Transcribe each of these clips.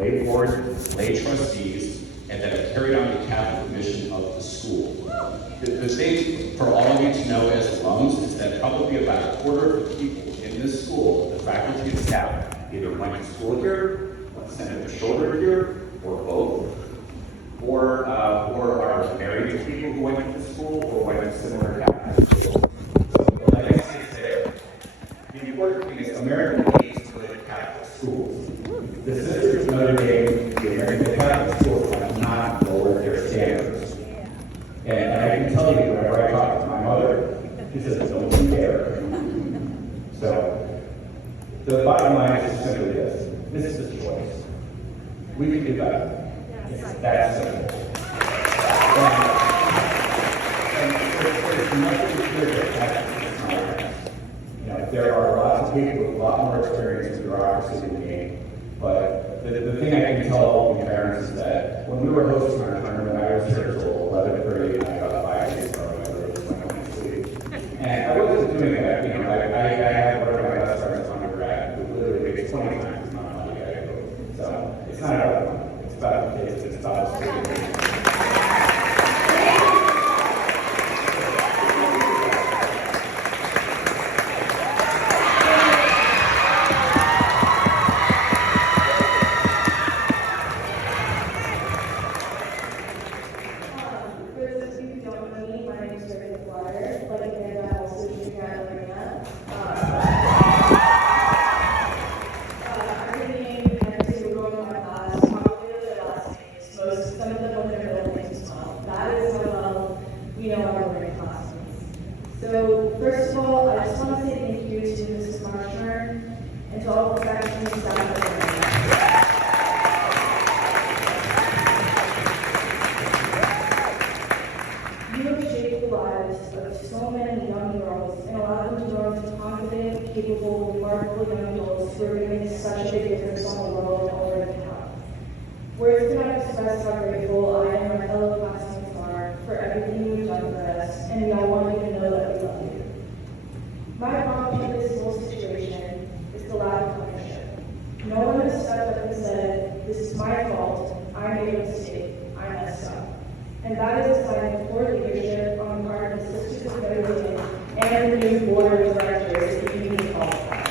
lay board, lay trustees, and that have carried on the Catholic mission of the school. The thing for all of you to know as alums is that probably about a quarter of the people in this school, the faculty and staff, either went to school here, sent their shoulder here, or both, or are married to people who went to school or went to similar Catholic schools. So the legacy is there. The important thing is America needs good Catholic schools. The Sisters of Notre Dame, the American Catholic schools, have not lowered their standards. And I can tell you, whenever I talk to my mother, she says, don't you dare. So, the bottom line is simply this. This is a choice. We can do better. It's that simple. And there's nothing here that Catholics not have. You know, there are lots of people with a lot more experience in bureaucracy than me, but the thing I can tell all the parents is that when we were hosting our tournament, I was here till 11:30 and I got 5 days ago and I really just went home to sleep. And I wasn't doing that, you know, I had one of my best friends undergrad who literally makes 20 times the amount of money I do. So it's not about the money, it's about the kids, it's about the students. So, first of all, I just want to say thank you to Mrs. Marshner and to all the faculty and staff at Reina. You have shaped the lives of so many young girls and allowed them to grow into confident, capable, remarkable young adults who are making such a big difference on the world and all over the town. Words cannot express how grateful I and my fellow classmates are for everything you've done for us, and we all want you to know that we love you. My problem in this whole situation is the lack of ownership. No one has stepped up and said, this is my fault, I made a mistake, I messed up. And that is a sign of poor leadership on the part of the Sisters of Notre Dame and the new board of directors, if you can call it that.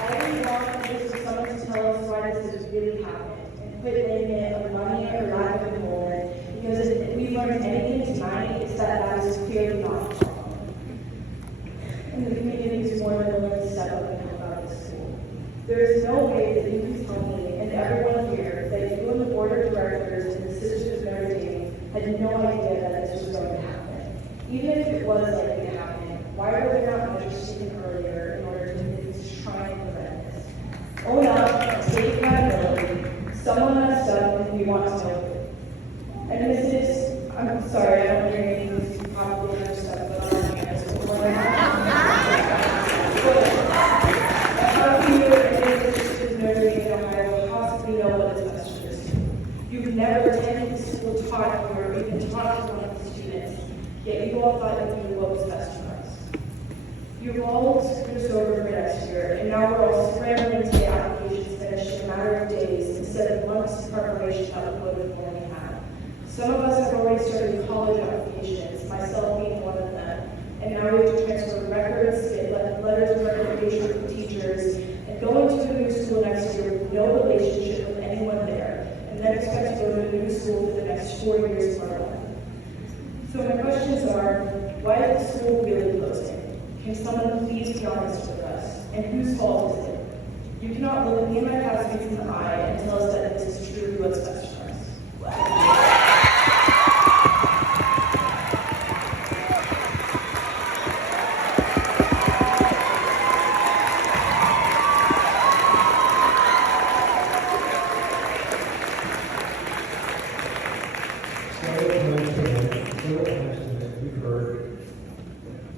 All we want is for someone to tell us why this has really happened and quit blaming it on money or lack of enrollment, because if we learned anything tonight, it's that is clearly not the problem. And the community is more than willing to step up and help out this school. There is no way that you can tell me and everyone here that you and the board of directors and the Sisters of Notre Dame had no idea that this was going to happen. Even if it was likely to happen, why were there not measures taken earlier in order to try and prevent this? Own up, take accountability. Someone messed up and we want to know it. And I'm sorry, I don't hear anything probably other stuff, but I'm going to answer one right how can you and the Sisters of Notre Dame in Ohio possibly know what is best for this school? You've never attended the school taught or even taught to one of the students, yet you all thought you knew what was best for us. You've all screwed us over for next year, and now we're all scrambling to get applications finished in a matter of days instead of months of preparation that we would have only had. Some of us have already started college applications, myself being one of them, and now we have to transfer records, get letters of recommendation from teachers, and go into a new school next year with no relationship with anyone there, and then expect to go to a new school for the next 4 years of our life. So my questions are, why is the school really closing? Can someone please be honest with us? And whose fault is it? You cannot look me and my classmates in the eye and tell us that this is truly what's best for us.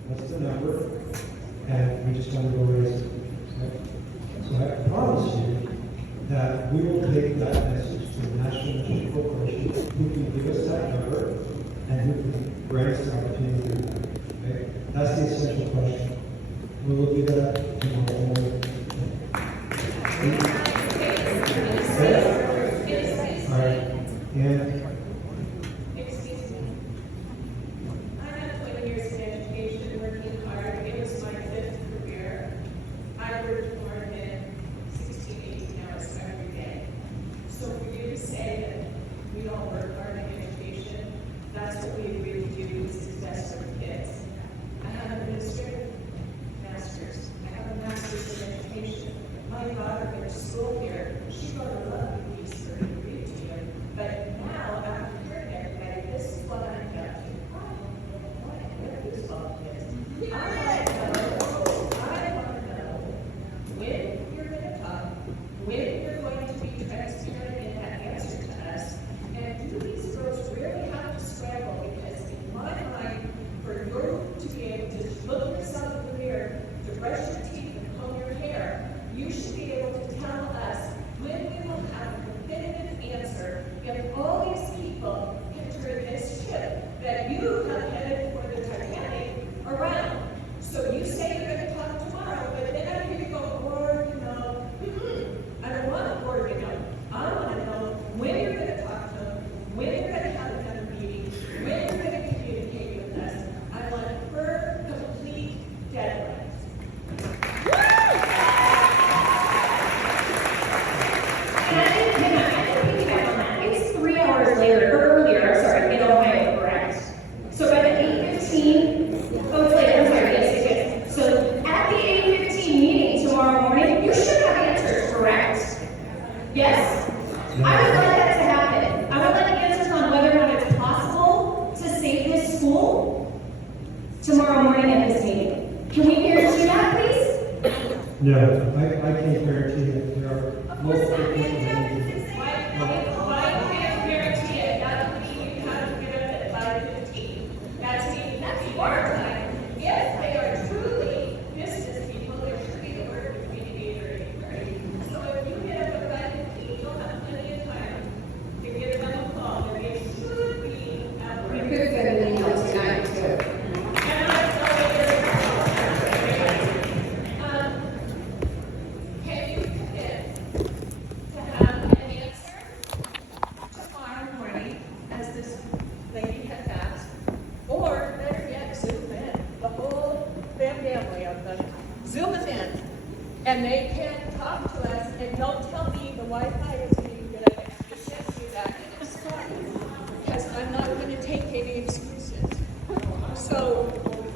What's the number? And we just want to go raise it. Okay? So I promise you that we will take that message to the National Mission Corporation, who can give us that number and who can grant us the opportunity to do that. Okay? That's the essential question. We will do that tomorrow morning. Okay? All right. And Excuse me. I have 20 years in education, working hard. It was my 5th career. I worked more than 16, 18 hours every day. So for you to say that we don't work hard in education, that's what we agreed to do, because it's best for the kids. I have an administrative master's. I have a master's in education. My daughter went to school here. She wrote a love piece for agreed to you. But now, after hearing everybody, this is what I'm got to. What this ball is. I want to know when you're going to talk, when you're going to be transparent in that answer to us, and do these girls really have to scramble? Because in my mind, for you to be able to look yourself in the mirror, to brush your teeth and comb your hair, you should be able to tell us when we will have a definitive answer if all these people can turn this ship that you have headed for the Titanic around. So you say you're going to talk tomorrow, but then I hear you go, or, you know, I don't want to, or, you know, I want to know when you're going to talk to them, when you're going to have another meeting, when you're going to communicate with us. I want her complete deadlines. And I didn't piggyback on that. It's 3 hours later, or earlier, sorry, in Ohio, correct? So by the 8:15, oh, it's later, I'm sorry, yes. So at the 8:15 meeting tomorrow morning, you should have answers, correct? Yes? I would like that to happen. I would like answers on whether or not it's possible to save this school tomorrow morning at this meeting. Can we guarantee that, please? no, I can't guarantee that there are multiple people who need to. Why can't guarantee it? That would mean you have to get up at 5:15. That's your time. If they are truly business people, there should be the work between 8 or 8:30. So if you get up at 5:15, you'll have plenty of time to give them a call. And they should be at work. You could send an email tonight, too. And I know can you commit to have an answer tomorrow morning, as this lady has asked, or better yet, Zoom in, the whole family of them, Zoom us in, and they can talk to us, and don't tell me the Wi-Fi isn't even good. I can't do that, and it's fine, because I'm not going to take any excuses. So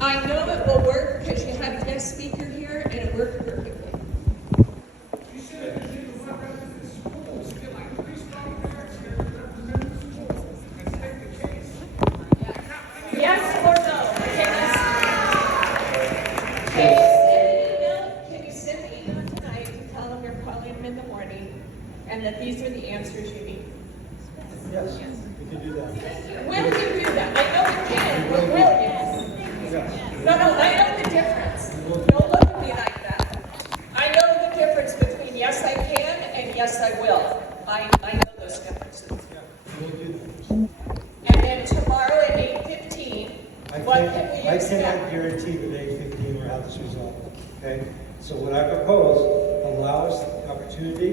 I know it will work because you have a guest speaker here, and it worked perfectly. You should have just represented the schools, get like 3 strong parents here to represent the schools and take the case. Yes or no? Can you send an email tonight to tell them you're calling them in the morning and that these are the answers you need? Yes, we can do that. Will you do that? I know you can, but will you? No, I know the difference. Don't look at me like that. I know the difference between yes I can and yes I will. I know those differences. We'll do that. And then tomorrow at 8:15, what can we I expect? cannot guarantee that 8:15 will have this resolved, okay? So what I propose, allow us the opportunity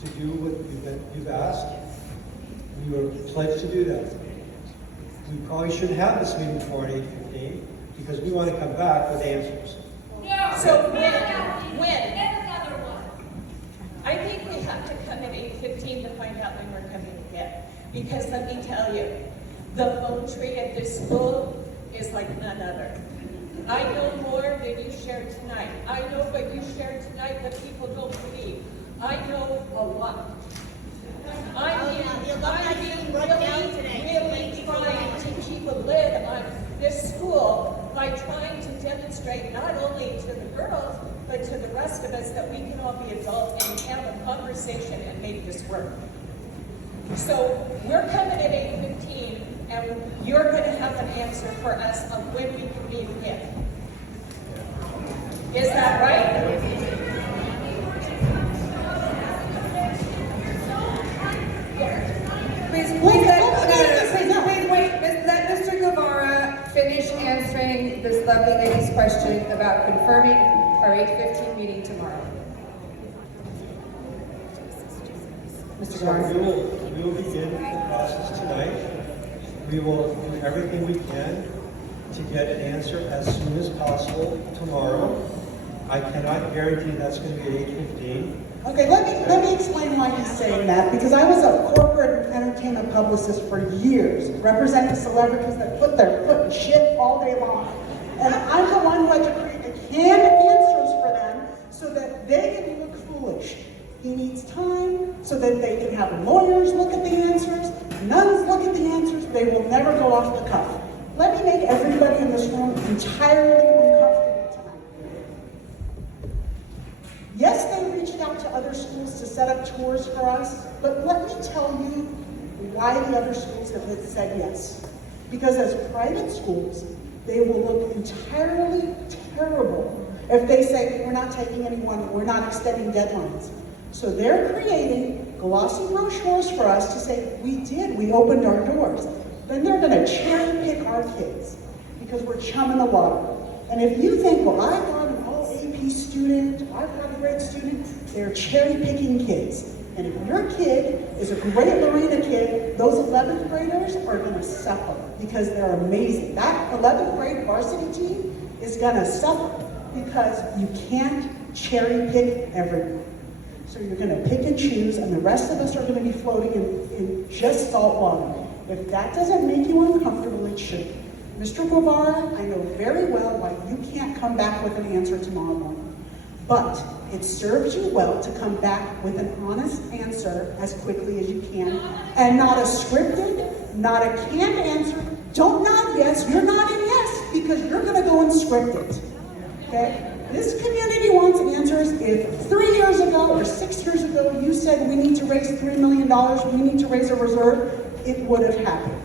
to do what you've asked. We were pledged to do that. We probably shouldn't have this meeting before 8:15, because we want to come back with answers. So when? I think we have to come at 8:15 to find out when we're coming again. Because let me tell you, the phone tree at this school is like none other. I know more than you shared tonight. I know what you shared tonight that people don't believe. I know a lot. I'm really trying to keep a lid on this school by trying to demonstrate not only to the girls, but to the rest of us that we can all be adults and have a conversation and make this work. So we're coming at 8:15, and you're going to have an answer for us on when we can meet again. Is that right? Please wait. Let Mr. Guevara finish answering this lovely lady's question about confirming our 8:15 meeting tomorrow. Mr. So Barnes. we will begin the process tonight. We will do everything we can to get an answer as soon as possible tomorrow. I cannot guarantee that's going to be at 8:15. Okay, let me explain why he's saying that, because I was a corporate entertainment publicist for years, representing celebrities that put their foot in shit all day long. And I'm the one who had to create the canned answers for them so that they can look foolish. He needs time so that they can have lawyers look at the answers, nuns look at the answers, they will never go off the cuff. Let me make everybody in this room entirely uncomfortable tonight. Yes, they reached out to other schools to set up tours for us, but let me tell you why the other schools have said yes. Because as private schools, they will look entirely terrible if they say, we're not taking anyone, we're not extending deadlines. So they're creating glossy brochures for us to say, we opened our doors. Then they're gonna cherry pick our kids because we're chum in the water. And if you think, well, I got an all AP student, I've got a great student, they're cherry picking kids. And if your kid is a great Reina kid, those 11th graders are gonna suffer because they're amazing. That 11th grade varsity team is gonna suffer because you can't cherry pick everyone. So you're gonna pick and choose, and the rest of us are gonna be floating in just salt water. If that doesn't make you uncomfortable, it should. Mr. Guevara, I know very well why you can't come back with an answer tomorrow morning. But it serves you well to come back with an honest answer as quickly as you can, and not a scripted, not a canned answer. Don't nod yes, you're nodding yes, because you're gonna go and script it, okay? This community wants answers. If 3 years ago or 6 years ago you said we need to raise $3 million, we need to raise a reserve, it would have happened.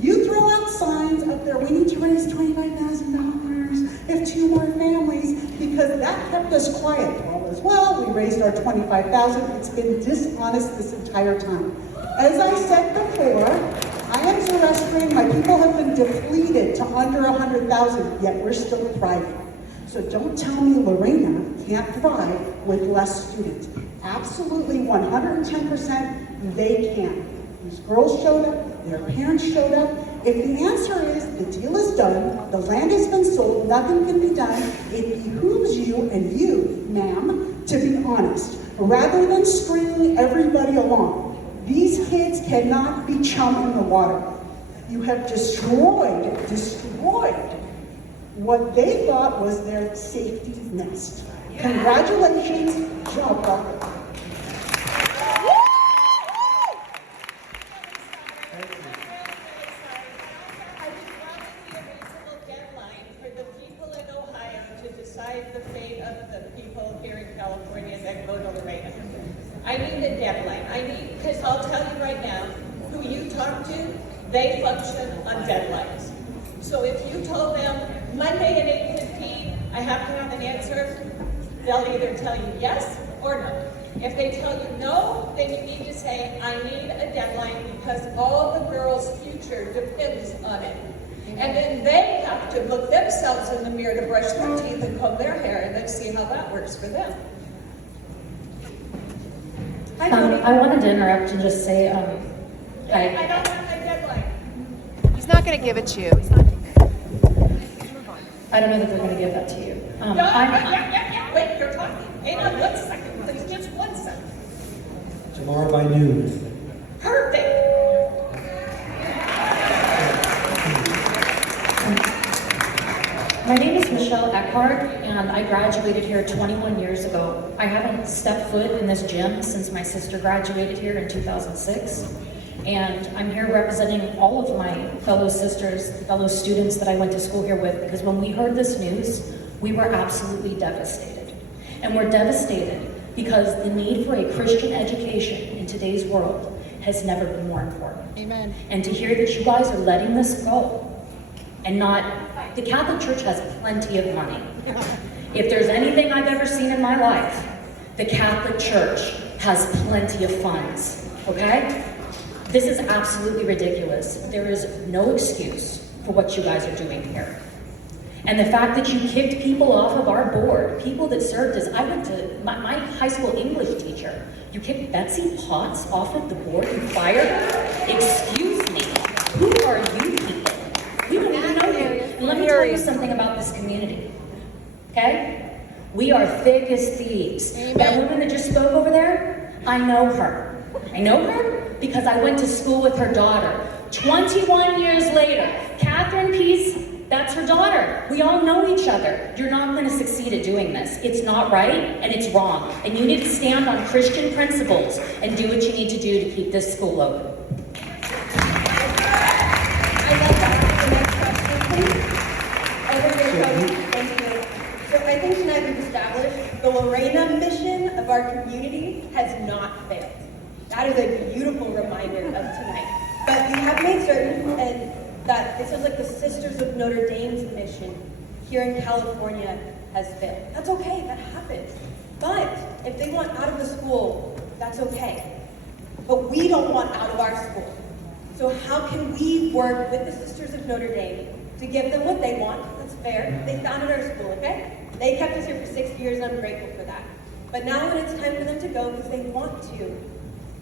You throw out signs up there, we need to raise $25,000 if 2 more families, because that kept us quiet. Well, we raised our $25,000. It's been dishonest this entire time. As I said before, I am Zoroastrian. My people have been depleted to under 100,000, yet we're still thriving. So don't tell me Lorena can't thrive with less students. Absolutely, 110%, they can. These girls showed up, their parents showed up. If the answer is the deal is done, the land has been sold, nothing can be done, it behooves you and you, ma'am, to be honest, rather than stringing everybody along. These kids cannot be chum in the water. You have destroyed what they thought was their safety nest. Congratulations, job well done. The fate of the people here in California that go to Reina. I need a deadline. Because I'll tell you right now, who you talk to, they function on deadlines. So if you told them Monday at 8:15, I have to have an answer, they'll either tell you yes or no. If they tell you no, then you need to say, I need a deadline because all the girls' future depends on it. And then they have to look themselves in the mirror to brush their teeth and comb their hair and then see how that works for them. I wanted to interrupt and just say, I don't have my deadline. He's not going to give it to you. I don't know that they're going to give that to you. Yeah. Wait, you're talking. Hang on 1 second, please. Just 1 second. Tomorrow by noon. Perfect. My name is Michelle Eckhart, and I graduated here 21 years ago. I haven't stepped foot in this gym since my sister graduated here in 2006. And I'm here representing all of my fellow sisters, fellow students that I went to school here with, because when we heard this news, we were absolutely devastated. And we're devastated because the need for a Christian education in today's world has never been more important. Amen. And to hear that you guys are letting this go, and not, the Catholic Church has plenty of money. If there's anything I've ever seen in my life, the Catholic Church has plenty of funds, okay? This is absolutely ridiculous. There is no excuse for what you guys are doing here. And the fact that you kicked people off of our board, people that served as, I went to, my high school English teacher, you kicked Betsy Potts off of the board, you fired her? Excuse me, who are you people? We don't even know you. And let me tell you something about this community, okay? We are thick as thieves. That woman that just spoke over there, I know her. I know her because I went to school with her daughter. 21 years later, Catherine Pease, that's her daughter. We all know each other. You're not going to succeed at doing this. It's not right and it's wrong. And you need to stand on Christian principles and do what you need to do to keep this school open. I'd like to ask the next question, please. Over here, Cody. Thank you. So I think tonight we've established the Lorena mission of our community has not failed. That is a beautiful reminder of tonight. But we have made certain that it sounds like the Sisters of Notre Dame's mission here in California has failed. That's okay, that happens. But if they want out of the school, that's okay. But we don't want out of our school. So how can we work with the Sisters of Notre Dame to give them what they want? That's fair. They founded our school, okay? They kept us here for 6 years, and I'm grateful for that. But now when it's time for them to go because they want to,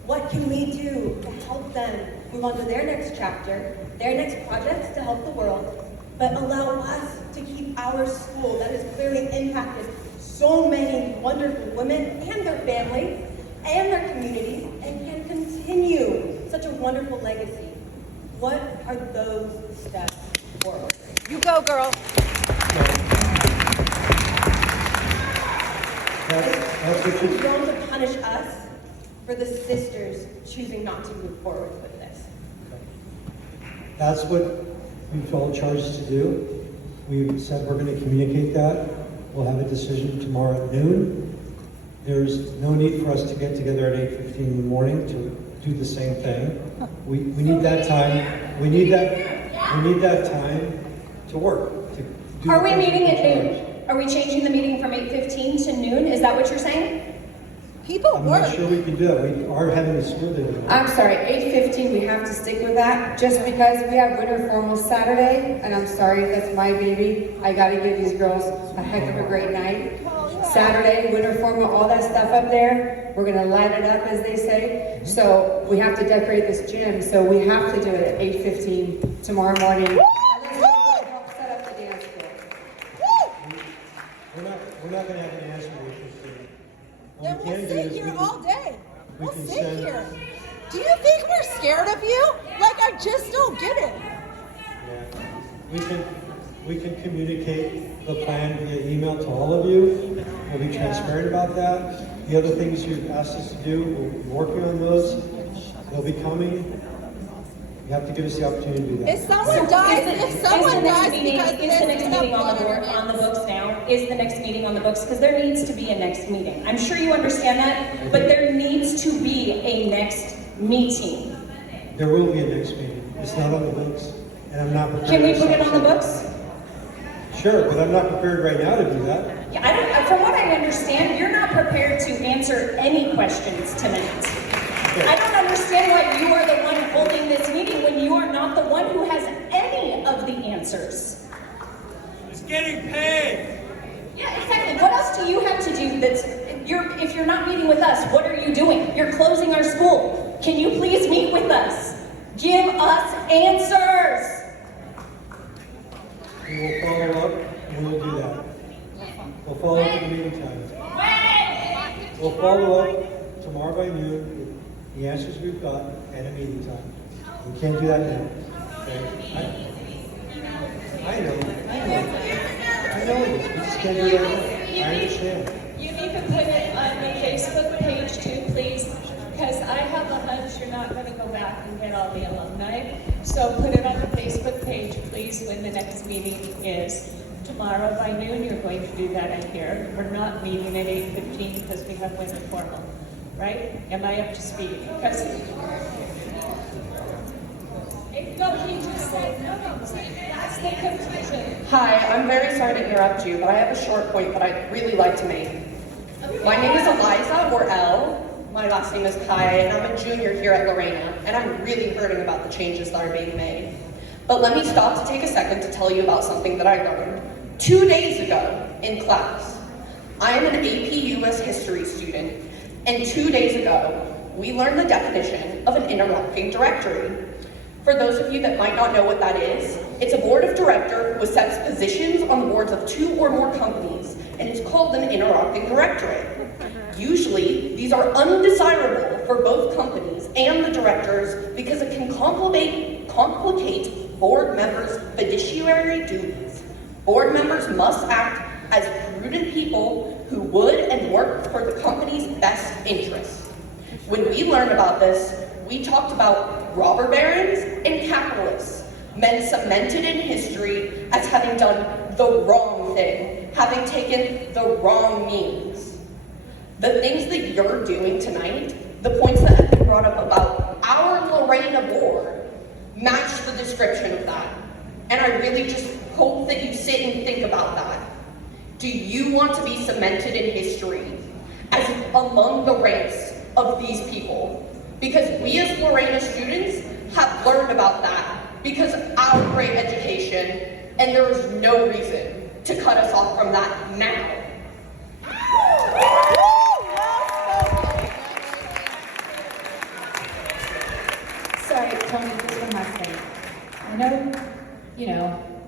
what can we do to help them move on to their next chapter, their next projects to help the world, but allow us to keep our school that has clearly impacted so many wonderful women and their families and their communities and can continue such a wonderful legacy? What are those steps forward? You go, girl. That's what you, You don't have to punish us for the sisters choosing not to move forward with this. that's what we felt charged to do. We said we're going to communicate that. We'll have a decision tomorrow at noon. There's no need for us to get together at 8:15 in the morning to do the same thing. We need that time. We need that time to work. To do Are the we things meeting we're at charged. noon? Are we changing the meeting from 8:15 to noon? Is that what you're saying? People I'm work. not sure we can do that. We are having a school day tomorrow. I'm sorry, 8:15, we have to stick with that, just because we have winter formals Saturday, and I'm sorry, that's my baby. I gotta give these girls a heck of a great night. Saturday, winter formal, all that stuff up there, we're gonna light it up, as they say. So we have to decorate this gym, so we have to do it at 8:15 tomorrow morning. And let's help set up the dance floor. We're not going to have an answer to this. Then What we we'll can do sit is here we can- all day. we We'll can sit send- here. Do you think we're scared of you? Like, I just don't get it. Yeah. We can communicate the plan via email to all of you. We'll be transparent about that. The other things you've asked us to do, we'll be working on those. They'll be coming. You have to give us the opportunity to do that. If someone dies, if someone dies because Is the they next didn't have meeting on blood the on board, their on the hands? books now? Is the next meeting on the books? Because there needs to be a next meeting. I'm sure you understand that, but there needs to be a next meeting. There will be a next meeting. It's not on the books, and I'm not prepared. Can we to put it on the stop books? saying- Sure, but I'm not prepared right now to do that. Yeah, from what I understand, you're not prepared to answer any questions tonight. I don't understand why you are the one holding this meeting when you are not the one who has any of the answers. It's getting paid. Yeah, exactly. What else do you have to do if you're not meeting with us, what are you doing? You're closing our school. Can you please meet with us? Give us answers. We will follow up, and we'll do that. We'll follow up in the meantime. We'll follow up tomorrow by noon with the answers we've got at a meeting time. We can't do that now. Okay? I know this. We just can't do that now. I understand. You need to put it on the Facebook page too, please, because I have a hunch you're not gonna go back and get all the alumni. So put it on the Facebook page, please, when the next meeting is. Tomorrow by noon, you're going to do that in here. We're not meeting at 8:15 because we have winter formal, right? Am I up to speed? Because no, he just said no. That's the confusion. Hi, I'm very sorry to interrupt you, but I have a short point that I'd really like to make. My name is Eliza, or Elle. My last name is Kai, and I'm a junior here at Lorena, and I'm really hurting about the changes that are being made. But let me stop to take a second to tell you about something that I learned. 2 days ago in class, I am an AP US history student, and 2 days ago, we learned the definition of an interlocking directory. For those of you that might not know what that is, it's a board of director which sets positions on the boards of 2 or more companies, and it's called an interlocking directory. Usually, these are undesirable for both companies and the directors because it can complicate board members' fiduciary duties. Board members must act as prudent people who would and work for the company's best interests. When we learned about this, we talked about robber barons and capitalists, men cemented in history as having done the wrong thing, having taken the wrong means. The things that you're doing tonight, the points that have been brought up about our Lorena board, match the description of that. And I really just hope that you sit and think about that. Do you want to be cemented in history as among the ranks of these people? Because we as Lorena students have learned about that because of our great education, and there is no reason to cut us off from that now. Sorry, Tony, just one last thing. I know,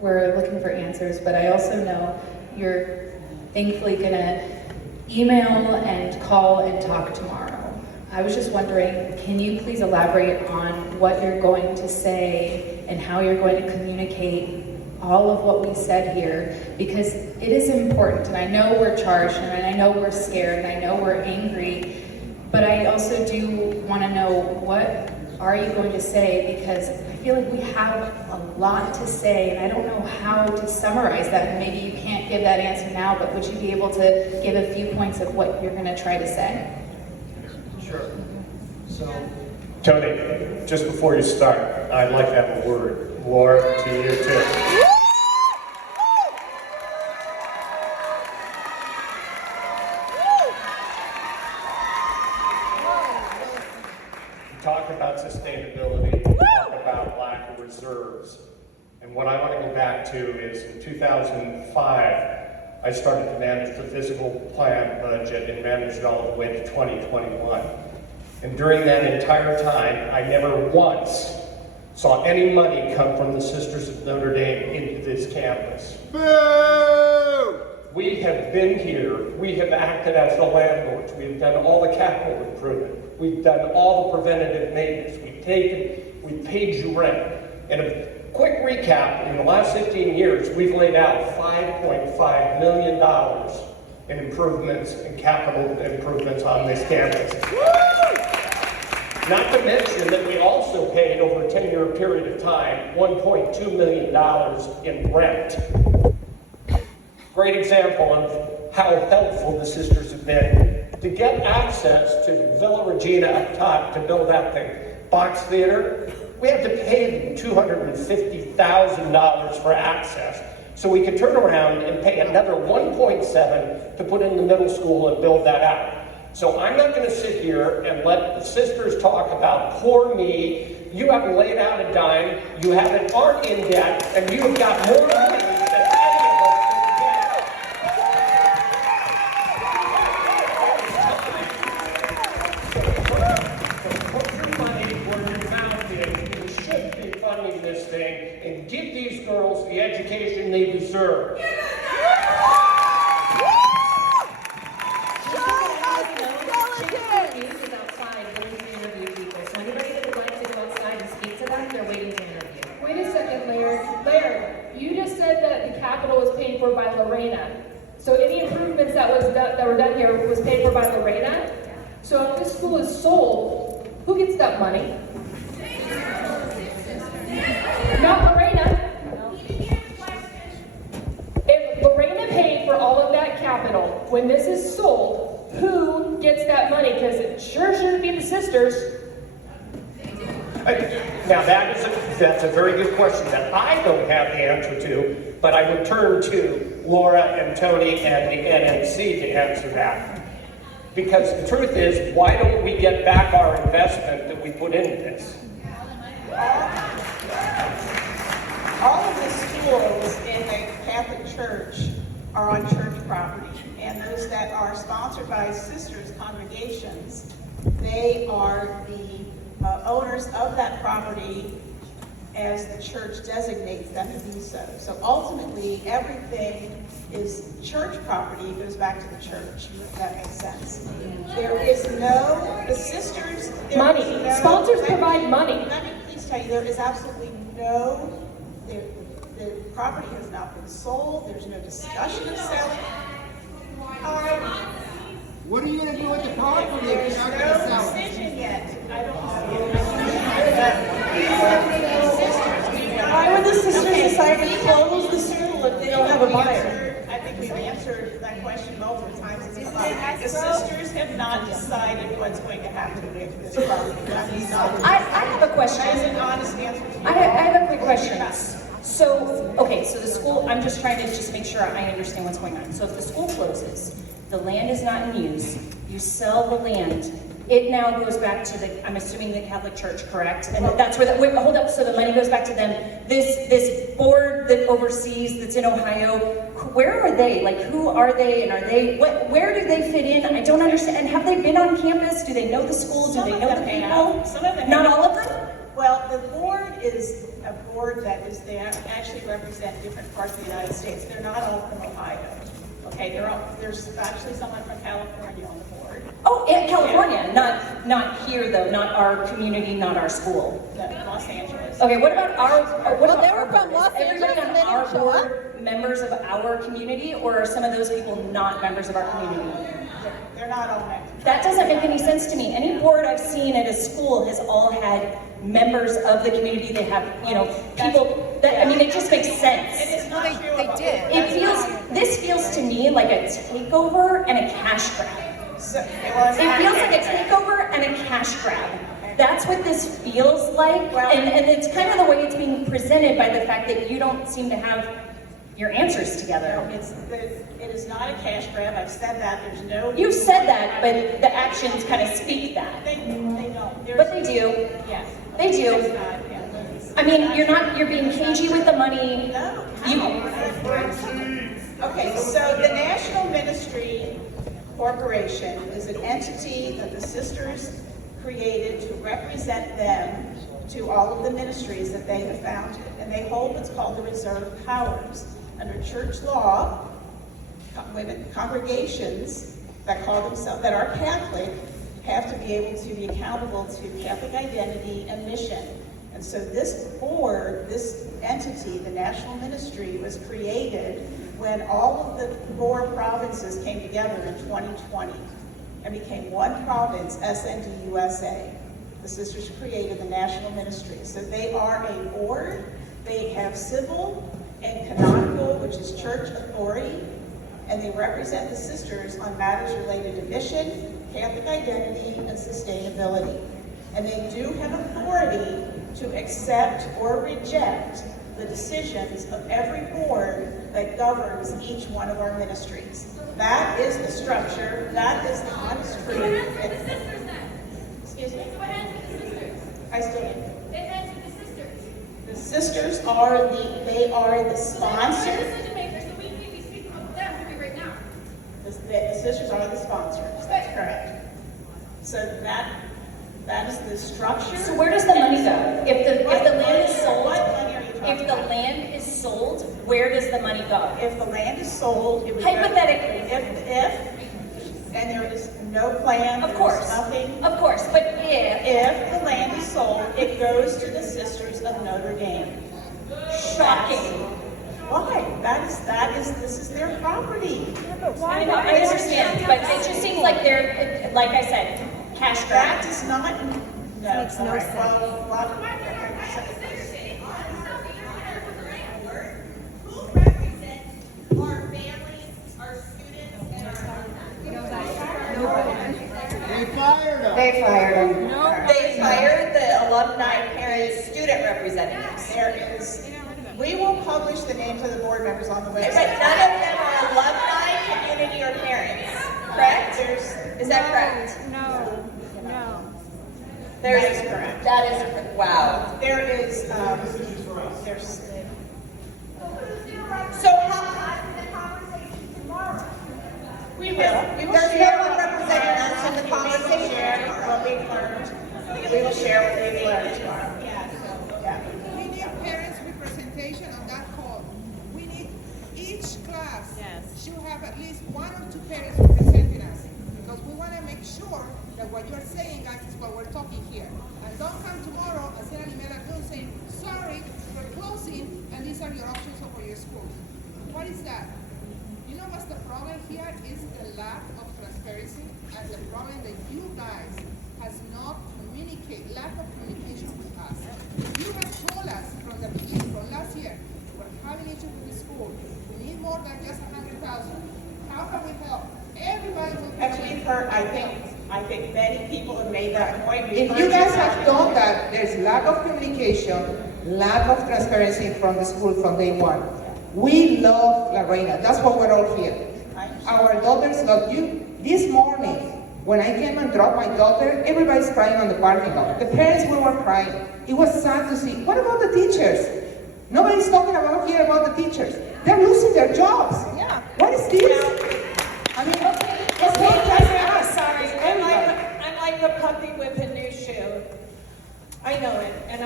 we're looking for answers, but I also know you're thankfully gonna email and call and talk tomorrow. I was just wondering, can you please elaborate on what you're going to say and how you're going to communicate all of what we said here? Because it is important, and I know we're charged, and I know we're scared, and I know we're angry, but I also do want to know, what are you going to say? Because I feel like we have a lot to say, and I don't know how to summarize that. And maybe you can't give that answer now, but would you be able to give a few points of what you're going to try to say? Sure. So, Tony, just before you start, I'd like to have a word. Laura, to you too. Talk about sustainability, talk about lack of reserves. And what I want to go back to is in 2005, I started to manage the physical plant budget and managed it all the way to 2021. And during that entire time, I never once saw any money come from the Sisters of Notre Dame into this campus. Boo! We have been here, we have acted as the landlords, we've done all the capital improvement, we've done all the preventative maintenance, we've paid you rent. And a quick recap, in the last 15 years, we've laid out $5.5 million in improvements and capital improvements on this campus. Not to mention that we also paid over a 10-year period of time $1.2 million in rent. Great example of how helpful the sisters have been. To get access to Villa Regina up top to build out the box theater, we had to pay them $250,000 for access. So we could turn around and pay another 1.7 to put in the middle school and build that out. So I'm not going to sit here and let the sisters talk about poor me. You haven't laid out a dime, you aren't in debt, and you have got more money than any of us can get. So put your money where your mouth is. You should be funding this thing and give these girls the education they deserve. For by Lorena. So any improvements that were done here was paid for by Lorena. So if this school is sold, who gets that money? Not Lorena. If Lorena paid for all of that capital, when this is sold, who gets that money? Because it sure shouldn't be the sisters. Now that's a very good question that I don't have the answer to, but I would turn to Laura and Tony and the NMC to answer that. Because the truth is, why don't we get back our investment that we put into this? All of the schools in the Catholic Church are on church property, and those that are sponsored by sisters congregations, they are the owners of that property as the church designates them to be so. So ultimately, everything is church property, goes back to the church, if that makes sense. There is no, the sisters. Money. Sponsors provide money. Let me please tell you, there is absolutely no, the property has not been sold, there's no discussion of selling. What are you gonna do with the property if There's you're not gonna no sell it? decision yet. I don't know. Why would the sisters decide to close the school if they don't have a buyer? I think we've answered that question multiple times. The sisters have not decided what's going to happen with this property. That is not. I have a question. That is an honest answer to I have a quick question. So, okay, so the school, I'm just trying to just make sure I understand what's going on. So if the school closes, the land is not in use, you sell the land, it now goes back to the, I'm assuming the Catholic Church, correct? And that's where the, wait, hold up, so the money goes back to them. This board that oversees, that's in Ohio, where are they? Like, who are they, and are they, where do they fit in? I don't understand. And have they been on campus? Do they know the school? Do they know the people? Some of them Not have. all of them? Well, the board is a board that is there, actually represent different parts of the United States. They're not all from Ohio. Okay, there's actually someone from California on the board. Oh, in California, not here though, not our community, not our school. Los Angeles. Okay, what about our, what Well, about they our were from board? Los Is everybody Angeles and on they our didn't show up? board members of our community, or are some of those people not members of our community? They're not on it. That doesn't make any sense to me. Any board I've seen at a school has all had members of the community. They have, you know, people that, I mean, it just makes sense. It is not true. they did. This feels to me like a takeover and a cash grab. It feels like a takeover and a cash grab. That's what this feels like, and it's kind of the way it's being presented by the fact that you don't seem to have your answers together. It is not a cash grab. I've said that. There's no. You've said that, but the actions kind of speak that. They don't. But they do. Yes. They do. It's not, yeah. I mean, you're being cagey with the money. No. You, Okay, so the National Ministry Corporation is an entity that the sisters created to represent them to all of the ministries that they have founded. And they hold what's called the reserve powers. Under church law, congregations that call themselves, that are Catholic, have to be able to be accountable to Catholic identity and mission. And so this board, this entity, the National Ministry, was created when all of the 4 provinces came together in 2020 and became one province, SND USA. The sisters created the National Ministry. So they are a board. They have civil and canonical, which is church authority, and they represent the sisters on matters related to mission, Catholic identity, and sustainability. And they do have authority to accept or reject the decisions of every board that governs each one of our ministries. That is the structure, that is the honest truth. Excuse me? I still am. The sisters are they are the sponsor. The sisters are the sponsors, that's correct. So that is the structure. so where does the money go? If the land is sold, What money are you talking if the about? land is sold, where does the money go? If the land is sold, it would. Hypothetically. And there is no plan, Of there's course, nothing. of course, but If the land is sold, it goes to the Sisters of Notre Dame. shocking. Why? This is their property. I know, I understand, but it just seems like they're, like I said, cash grab. That is not, no. Makes no all right, sense. Who represents our families, our students, and They fired them. They fired him. They fired the alumni parent student representatives. There is, we will publish the names of the board members on the But website. none of them are alumni, community, or parents, correct? Is that correct? No. There's, That is correct. That is, wow. There is, there's, So how We will. We will There's share no one what- representing us in the We will conversation share tomorrow. what we've learned. We will share what we've learned tomorrow. We need parents' representation on that call. We need each class should have at least one or two parents representing us. Because we want to make sure that what you're saying, guys, is what we're talking here. And don't come tomorrow and send an email at us saying, sorry, we're closing, and these are your options for your school. What is that? You know what's the problem here is the lack of transparency and the problem that you guys has not lack of communication with us. You have told us from the beginning, from last year, we're having issues with the school. We need more than just 100,000. How can we help? Everybody will. And we've heard, I think many people have made that point. If you guys have thought that there's lack of communication, lack of transparency from the school from day one, we love La Reina. That's why we're all here. Our daughters love you. This morning, when I came and dropped my daughter, everybody's crying on the parking lot. The parents were crying. It was sad to see. What about the teachers? Nobody's talking about here about the teachers. They're losing their jobs. Yeah. What is this? I mean, it's not just us. Sorry, It's I'm everybody. like a puppy with a new shoe. I know it, and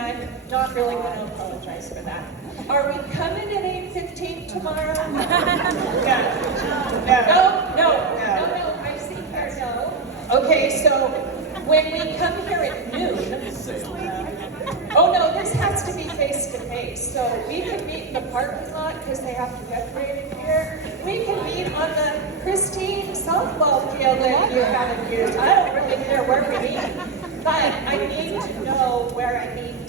I'm not really going to apologize for that. Are we coming at 8:15 tomorrow? No. I see here, no. Okay, so when we come here at noon, oh no, this has to be face to face. So we can meet in the parking lot because they have to decorate it here. We can meet on the pristine softball field that you haven't used. I don't really care where we meet, but I need to know where I need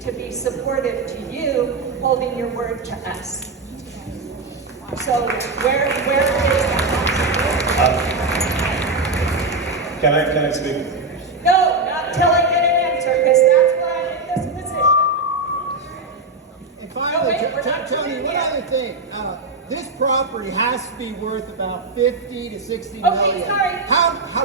to be supportive to you, holding your word to us. So where is that? Can I speak? No, not till I get an answer, because that's why I'm in this position. And finally, No, wait, we're not Tony, doing one yet. other thing. This property has to be worth about 50 to 60 Okay, million. sorry.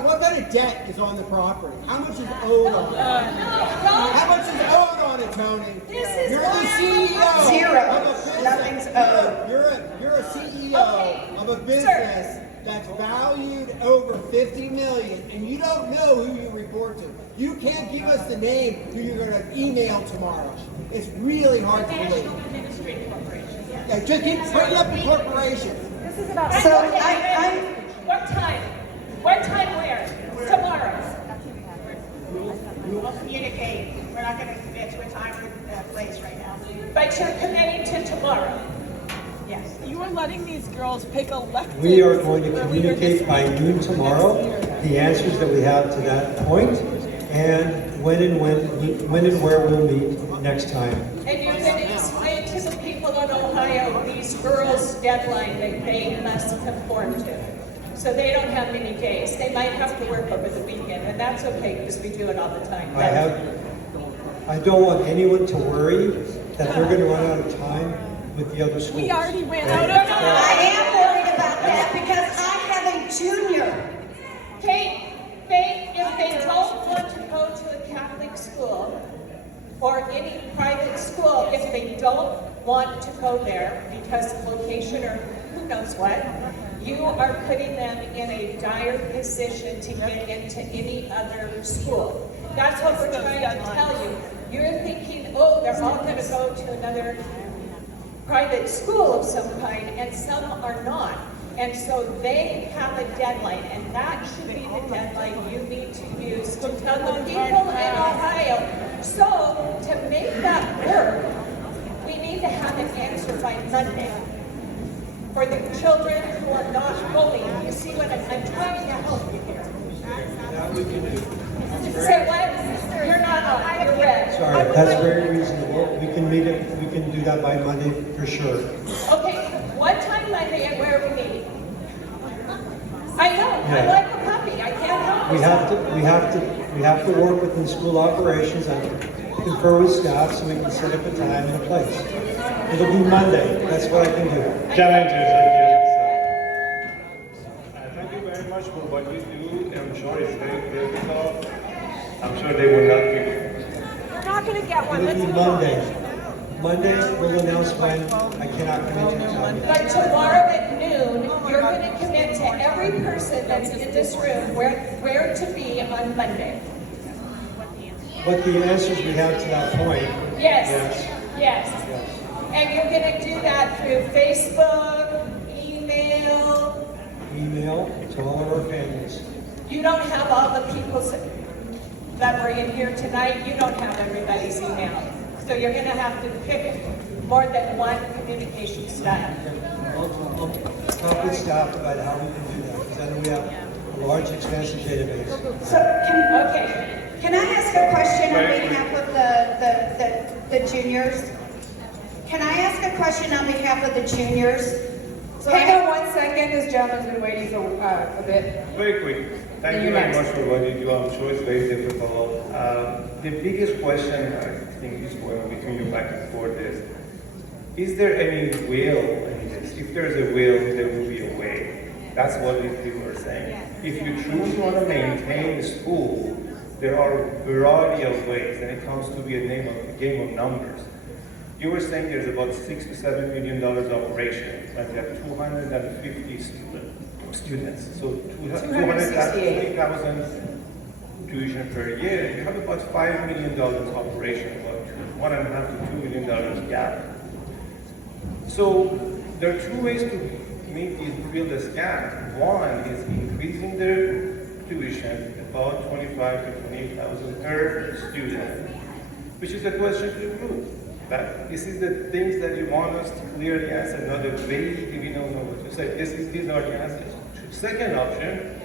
What kind of debt is on the property? How much is owed on it? How much is owed on it, Tony? This is You're why the I'm CEO. Zero. of a business. Nothing's owed. You're a CEO Okay, of a business that's valued over 50 million, and you don't know who you report to. You can't give us the name who you're going to email tomorrow. It's really hard to believe. National Administrative Corporation, yes. Yeah, just keep bringing up the corporation. This is about. So What time? What time where? Tomorrow. We'll communicate. We're not going to commit to a time or place right now. But you're committing to tomorrow. Yes. You are letting these girls pick electives. We are going to communicate by noon tomorrow the answers that we have to that point, and when and where we'll meet next time. And you're going to explain to the people in Ohio these girls' deadline that they must conform to. So they don't have many days. They might have to work over the weekend, and that's okay because we do it all the time. I don't want anyone to worry that they're going to run out of time with the other schools. We already ran out of I time. am worried about that because I have a junior. Kate, if they don't want to go to a Catholic school or any private school, if they don't want to go there because of location or who knows what, you are putting them in a dire position to get into any other school. That's what we're trying to tell you. You're thinking, oh, they're all going to go to another private school of some kind, and some are not. And so they have a deadline, and that should be the deadline you need to use to tell the people in Ohio. So to make that work, we need to have an answer by Monday for the children who are not going. You see what I'm trying to help you here. That we can do. Say what? You're not on. You're red. Sorry, that's very reasonable. We can meet it. We can do that by Monday for sure. Okay, what time Monday and where are we meeting? I know, I'm like a puppy, I can't help myself. We have to work within school operations and confer with staff so we can set up a time and a place. It'll be Monday. That's what I can do. Can I just again thank you very much for what you do. I'm sure it's very difficult. I'm sure they will not be. We're not going to get one. It'll be Monday. Monday, we'll announce when. I cannot commit to the time. But tomorrow at noon, you're going to commit to every person that's in this room where to be on Monday. What the answers we have to that point? Yes. And you're going to do that through Facebook, Email to all of our families. You don't have all the people that were in here tonight. You don't have everybody's email. So you're going to have to pick more than one communication style. I'll talk with staff about how we can do that, because I know we have a large, extensive database. Can I ask a question on behalf of the juniors? Can I ask a question on behalf of the juniors? Hang on 1 second, this gentleman's been waiting for a bit. Very quick. Thank you very much for what you do. I'm sure it's very difficult. The biggest question I think is going between you back and forth is there any will in this? If there's a will, there will be a way. That's what these people are saying. If you truly want to maintain the school, there are a variety of ways, and it comes to be a game of numbers. You were saying there's about $6 to $7 million operation, and we have 250 students. So 260,000 tuition per year. You have about $5 million operation, about $1.5 to $2 million gap. So there are two ways to fill this gap. One is increasing their tuition about 25 to 28,000 per student, which is a question to the group. That this is the things that you want us to clearly answer, not a vague, if you don't know what to say. These are the answers. Second option,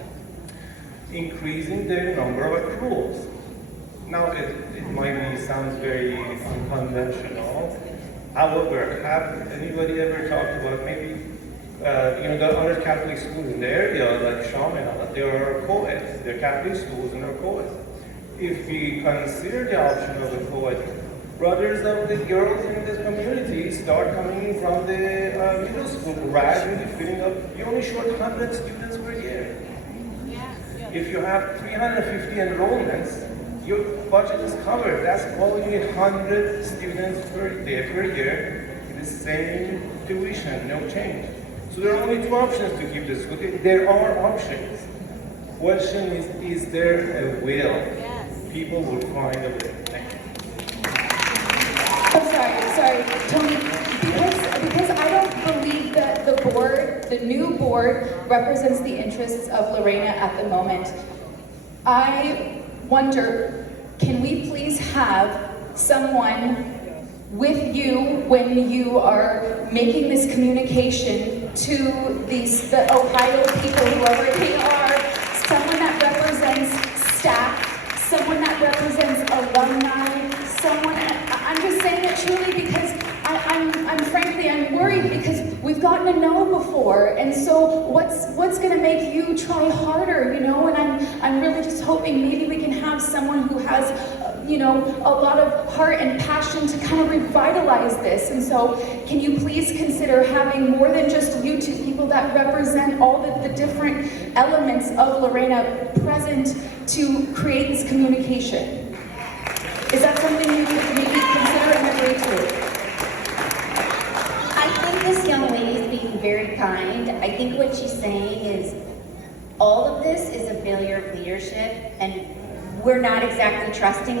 increasing the number of accruals. Now, it might sound very unconventional. However, have anybody ever talked about maybe, the other Catholic schools in the area, like Shaman, they are co-eds. They're Catholic schools and they're co-eds. If we consider the option of a co-ed, brothers of the girls in the community start coming in from the middle school, gradually filling up. You only short 100 students per year. If you have 350 enrollments, your budget is covered. That's only 100 students per year, the same tuition, no change. So there are only two options to keep this. Okay, there are options. Question is there a will? Yes. People will find a way. Thank you. I'm sorry, Tony, because I don't believe that the new board represents the interests of Lorena at the moment. I wonder, can we please have someone with you when you are making this communication to the Ohio people, whoever they are, someone that represents staff, someone that represents alumni, someone, I'm just saying it truly because I'm worried because we've gotten a no before, and so what's going to make you try harder, and I'm really just hoping maybe we can have someone who has, a lot of heart and passion to kind of revitalize this. And so can you please consider having more than just you two people that represent all the different elements of Lorena present to create this communication? Is that something you could maybe consider and agree to? I think this young lady is being very kind. I think what she's saying is all of this is a failure of leadership, and we're not exactly trusting